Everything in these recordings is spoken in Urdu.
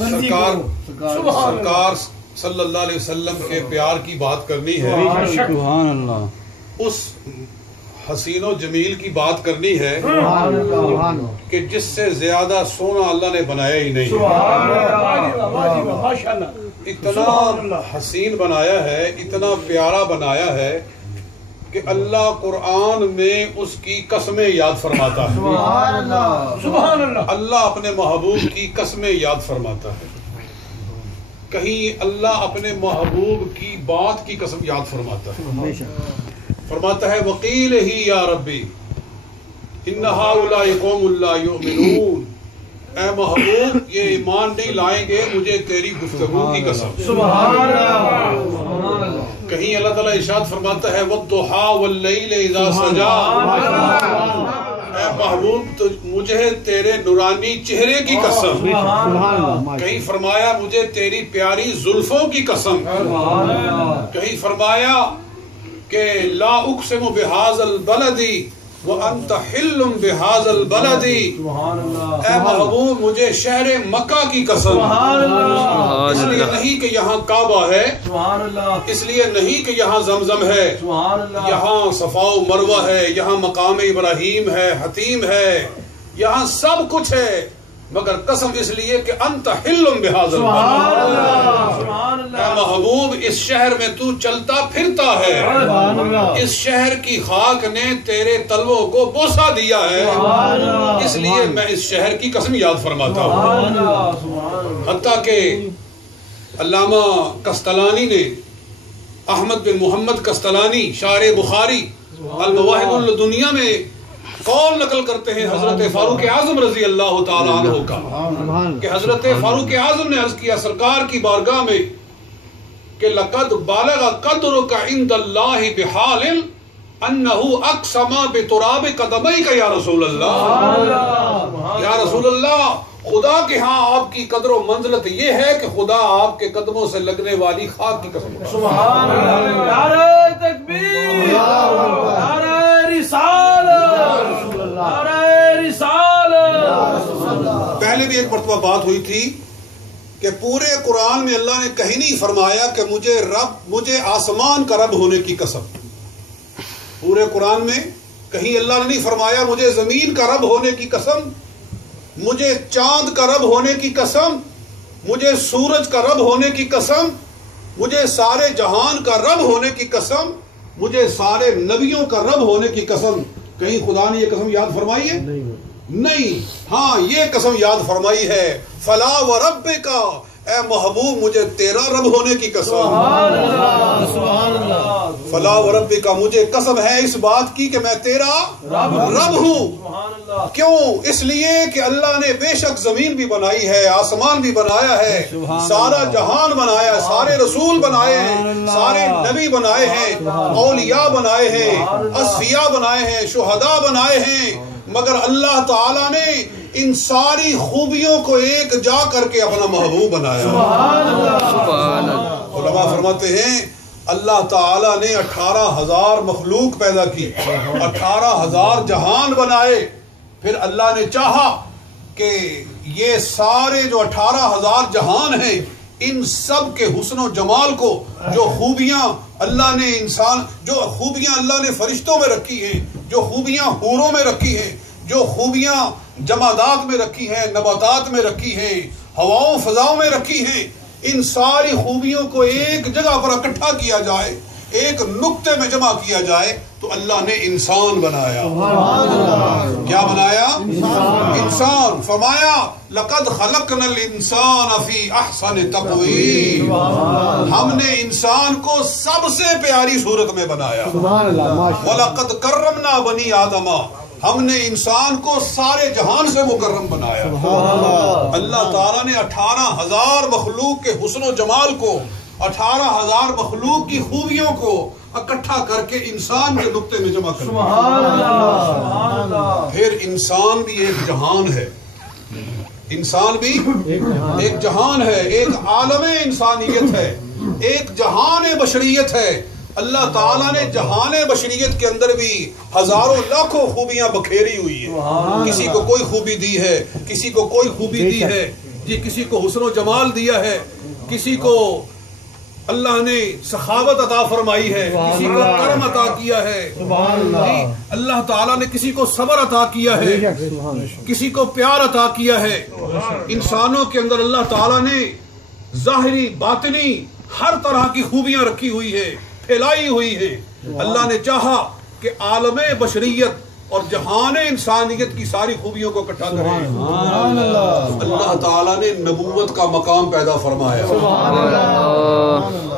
سرکار صلی اللہ علیہ وسلم کے پیار کی بات کرنی ہے، سبحان اللہ، اس حسین و جمیل کی بات کرنی ہے کہ جس سے زیادہ سونا اللہ نے بنایا ہی نہیں، اتنا حسین بنایا ہے، اتنا پیارا بنایا ہے کہ اللہ قرآن میں اس کی قسمیں یاد فرماتا ہے۔ سبحان اللہ، اللہ اپنے محبوب کی قسمیں یاد فرماتا ہے، کہیں اللہ اپنے محبوب کی بات کی قسم یاد فرماتا ہے، فرماتا ہے وقیل ہی یا ربی ان ہؤلاء قوم لا یؤمنون، اے محبوب یہ ایمان نہیں لائیں گے مجھے تیری گفتگو کی قسم۔ سبحان اللہ، کہیں اللہ تعالیٰ ارشاد فرماتا ہے والضحیٰ واللیل اذا سجا، اے محبوب تو مجھے تیرے نورانی چہرے کی قسم، کہیں فرمایا مجھے تیری پیاری زلفوں کی قسم، کہیں فرمایا کہ لا اقسم بہذا البلد وانت حل بہذا البلد، اے محبوب مجھے شہر مکہ کی قسم، اس لیے نہیں کہ یہاں کعبہ ہے، اس لیے نہیں کہ یہاں زمزم ہے، یہاں صفا و مروہ ہے، یہاں مقام ابراہیم ہے، حتیم ہے، یہاں سب کچھ ہے، مگر قسم اس لیے کہ انت حل بہذا البلد، اے محبوب اس شہر میں تو چلتا پھرتا ہے، اس شہر کی خاک نے تیرے تلووں کو بوسہ دیا ہے، اس لیے میں اس شہر کی قسم یاد فرماتا ہوں۔ حتیٰ کہ علامہ قسطلانی نے، احمد بن محمد قسطلانی شارح بخاری المواہب الدنیا میں قول نقل کرتے ہیں حضرت فاروق اعظم رضی اللہ تعالی عنہ کا، کہ حضرت فاروق اعظم نے عرض کیا سرکار کی بارگاہ میں کہ لقد بالغ قدرک عند اللہ بحال انہ اقسم بتراب قدمیک یا رسول اللہ، یا رسول اللہ خدا کے ہاں آپ کی قدر و منزلت یہ ہے کہ خدا آپ کے قدموں سے لگنے والی خاک کی قسم۔ سبحان اللہ، نعرہ تکبیر، نعرہ رسالت، نعرہ رسالت۔ پہلے بھی ایک مرتبہ بات ہوئی تھی کہ پورے قرآن میں اللہ نے کہیں نہیں فرمایا کہ مجھے آسمان کا رب ہونے کی قسم، پورے قرآن میں کہیں اللہ نے نہیں فرمایا مجھے زمین کا رب ہونے کی قسم، مجھے چاند کا رب ہونے کی قسم، مجھے سورج کا رب ہونے کی قسم، مجھے سارے جہان کا رب ہونے کی قسم، مجھے سارے نبیوں کا رب ہونے کی قسم، کہیں خدا نے یہ قسم یاد فرمائی ہے؟ نہیں، ہاں یہ قسم یاد فرمائی ہے فلا وربک، اے محبوب مجھے تیرا رب ہونے کی قسم، فلا وربک، مجھے قسم ہے اس بات کی کہ میں تیرا رب ہوں۔ کیوں؟ اس لیے کہ اللہ نے بے شک زمین بھی بنائی ہے، آسمان بھی بنایا ہے، سارا جہان بنایا ہے، سارے رسول بنائے ہیں، سارے نبی بنائے ہیں، اولیاء بنائے ہیں، اصفیاء بنائے ہیں، شہداء بنائے ہیں، مگر اللہ تعالیٰ نے ان ساری خوبیوں کو ایک جا کر کے اپنا محبوب بنایا۔ علماء فرماتے ہیں اللہ تعالیٰ نے 18,000 مخلوق پیدا کی، 18,000 جہان بنائے، پھر اللہ نے چاہا کہ یہ سارے جو 18,000 جہان ہیں ان سب کے حسن و جمال کو، جو خوبیاں اللہ نے جو خوبیاں اللہ نے فرشتوں میں رکھی ہیں، جو خوبیاں حوروں میں رکھی ہیں، جو خوبیاں جمادات میں رکھی ہیں، نباتات میں رکھی ہیں، ہواؤں فضاؤں میں رکھی ہیں، ان ساری خوبیوں کو ایک جگہ پر اکٹھا کیا جائے، ایک نقطے میں جمع کیا جائے تو اللہ نے انسان بنایا۔ کیا بنایا؟ انسان۔ فرمایا لقد خلقنا الانسان فی احسن تقویم، ہم نے انسان کو سب سے پیاری صورت میں بنایا۔ وَلَقَدْ كَرَّمْنَا بَنِي آدَمَ، ہم نے انسان کو سارے جہان سے مکرم بنایا۔ اللہ تعالیٰ نے 18,000 مخلوق کے حسن و جمال کو، 18,000 مخلوق کی خوبیوں کو اکٹھا کر کے انسان کے نقطے میں جمع کر دیا۔ پھر انسان بھی ایک جہان ہے، انسان بھی ایک جہان ہے، ایک عالم انسانیت ہے، ایک جہان بشریت ہے۔ اللہ تعالیٰ نے جہان بشریت کے اندر بھی ہزاروں لاکھوں خوبیاں بکھیری ہوئی ہیں، کسی کو کوئی خوبی دی ہے، کسی کو کوئی خوبی دی ہے، جی کسی کو حسن و جمال دیا ہے، کسی کو اللہ نے سخاوت عطا فرمائی ہے، کسی کو کرم عطا کیا ہے، جی اللہ تعالیٰ نے کسی کو صبر عطا کیا ہے، کسی کو پیار عطا کیا ہے۔ انسانوں کے اندر اللہ تعالیٰ نے ظاہری باطنی ہر طرح کی خوبیاں رکھی ہوئی ہے، پھیلائی ہوئی ہے۔ اللہ نے چاہا کہ عالم بشریت اور جہان انسانیت کی ساری خوبیوں کو اکٹھا کرے۔ اللہ تعالیٰ نے نبوت کا مقام پیدا فرمایا۔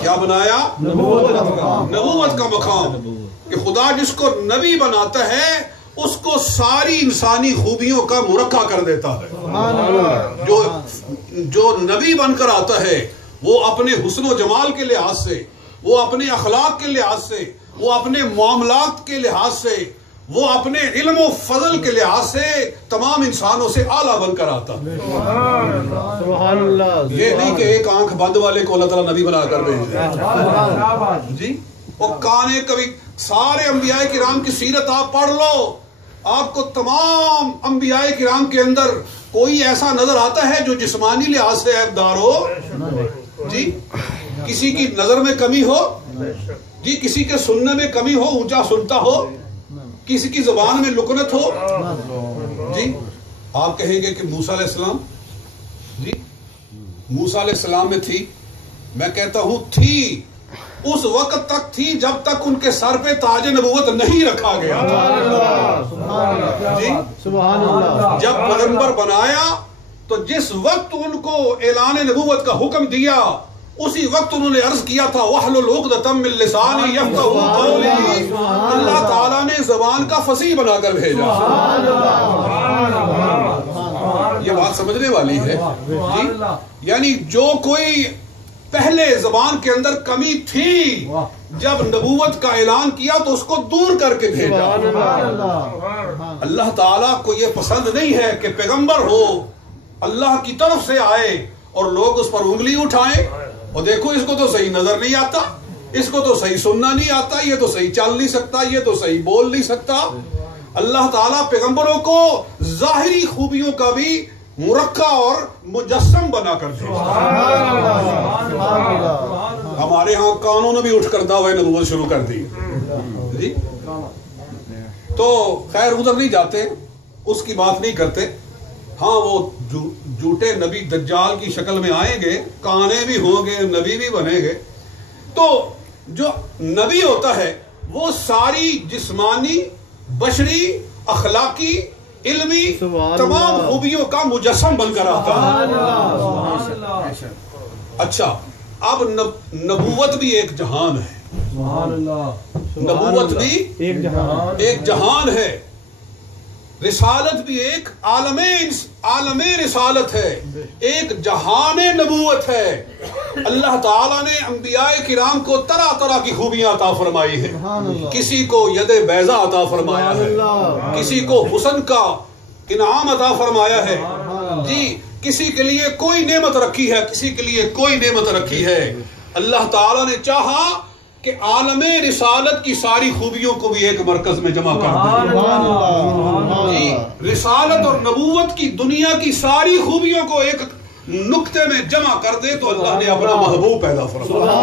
کیا بنایا؟ نبوت کا مقام، کہ خدا جس کو نبی بناتا ہے اس کو ساری انسانی خوبیوں کا مرقع کر دیتا ہے۔ جو نبی بن کر آتا ہے وہ اپنے حسن و جمال کے لحاظ سے، وہ اپنے اخلاق کے لحاظ سے، وہ اپنے معاملات کے لحاظ سے، وہ اپنے علم و فضل کے لحاظ سے تمام انسانوں سے اعلیٰ بن کر آتا ہے۔ سبحان اللہ۔ یہ نہیں کہ ایک آنکھ بند والے کو اللہ تعالیٰ نبی بنا کر بھیج جی وہ کانے کبھی سارے انبیاء کرام کی سیرت آپ پڑھ لو، آپ کو تمام انبیاء کرام کے اندر کوئی ایسا نظر آتا ہے جو جسمانی لحاظ سے عیبدار ہو؟ جی کسی کی نظر میں کمی ہو، جی کسی کے سننے میں کمی ہو، اونچا سنتا ہو، کسی کی زبان میں لکنت ہو؟ جی آپ کہیں گے کہ موسیٰ علیہ السلام، جی موسیٰ علیہ السلام میں تھی، میں کہتا ہوں تھی، اس وقت تک تھی جب تک ان کے سر پہ تاج نبوت نہیں رکھا گیا جی سبحان اللہ۔ جب پیغمبر بنایا تو جس وقت ان کو اعلان نبوت کا حکم دیا اسی وقت انہوں نے عرض کیا تھا وَاحْلُلْ عُقْدَةً مِّن لِّسَانِي يَفْقَهُوا قَوْلِي، اللہ تعالیٰ نے زبان کا فصیح بنا کر بھیجا۔ یہ بات سمجھنے والی ہے جی، یعنی جو کوئی پہلے زبان کے اندر کمی تھی جب نبوت کا اعلان کیا تو اس کو دور کر کے بھیجا۔ اللہ تعالیٰ کو یہ پسند نہیں ہے کہ پیغمبر ہو اللہ کی طرف سے آئے اور لوگ اس پر انگلی اٹھائیں اور دیکھو اس کو تو صحیح نظر نہیں آتا، اس کو تو صحیح سننا نہیں آتا، یہ تو صحیح چل نہیں سکتا، یہ تو صحیح بول نہیں سکتا۔ اللہ تعالیٰ پیغمبروں کو ظاہری خوبیوں کا بھی مرقع اور مجسم بنا کر دے۔ ہمارے ہاں کانوں نے بھی اٹھ کر دعوی نبوت شروع کر دی جی، تو خیر ادھر نہیں جاتے، اس کی بات نہیں کرتے۔ ہاں وہ جھوٹے نبی دجال کی شکل میں آئیں گے، کانے بھی ہوں گے، نبی بھی بنیں گے۔ تو جو نبی ہوتا ہے وہ ساری جسمانی، بشری، اخلاقی، علمی تمام خوبیوں کا مجسم بن کر آتا ہے۔ اچھا اب نبوت بھی ایک جہان ہے، نبوت بھی ایک جہان ہے، رسالت بھی ایک عالم رسالت ہے، ایک جہان نبوت ہے۔ اللہ تعالیٰ نے انبیاء کرام کو طرح طرح کی خوبیاں عطا فرمائی ہیں، کسی کو ید بیضا عطا فرمایا ہے، کسی کو حسن کا انعام عطا فرمایا ہے جی، کسی کے لیے کوئی نعمت رکھی ہے، کسی کے لیے کوئی نعمت رکھی ہے۔ اللہ تعالیٰ نے چاہا کہ عالم رسالت کی ساری خوبیوں کو بھی ایک مرکز میں جمع کر دیں جی، رسالت اور نبوت کی دنیا کی ساری خوبیوں کو ایک نقطے میں جمع کر دے تو اللہ نے اپنا محبوب پیدا فرمایا۔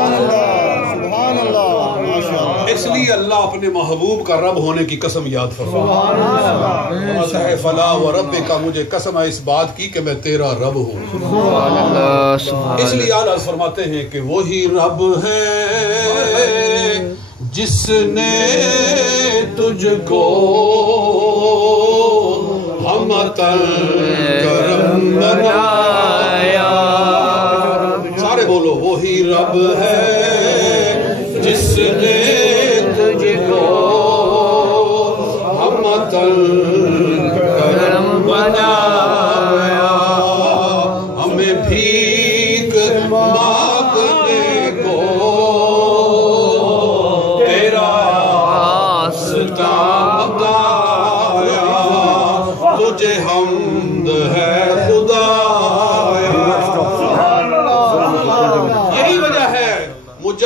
اس لیے اللہ اپنے محبوب کا رب ہونے کی قسم یاد فرمایا، فلا وربک کا مجھے قسم ہے اس بات کی کہ میں تیرا رب ہوں۔ اس لیے اللہ فرماتے ہیں کہ وہی رب ہے جس نے تجھ کو ہمتاً کرم بنایا۔ سارے بولو وہی رب ہے جس نے تجھ کو ہمتاً کرم بنایا، ہمیں بھیک مانگنے کو تیرا واسطہ بتایا، تجھے حمد ہے خدا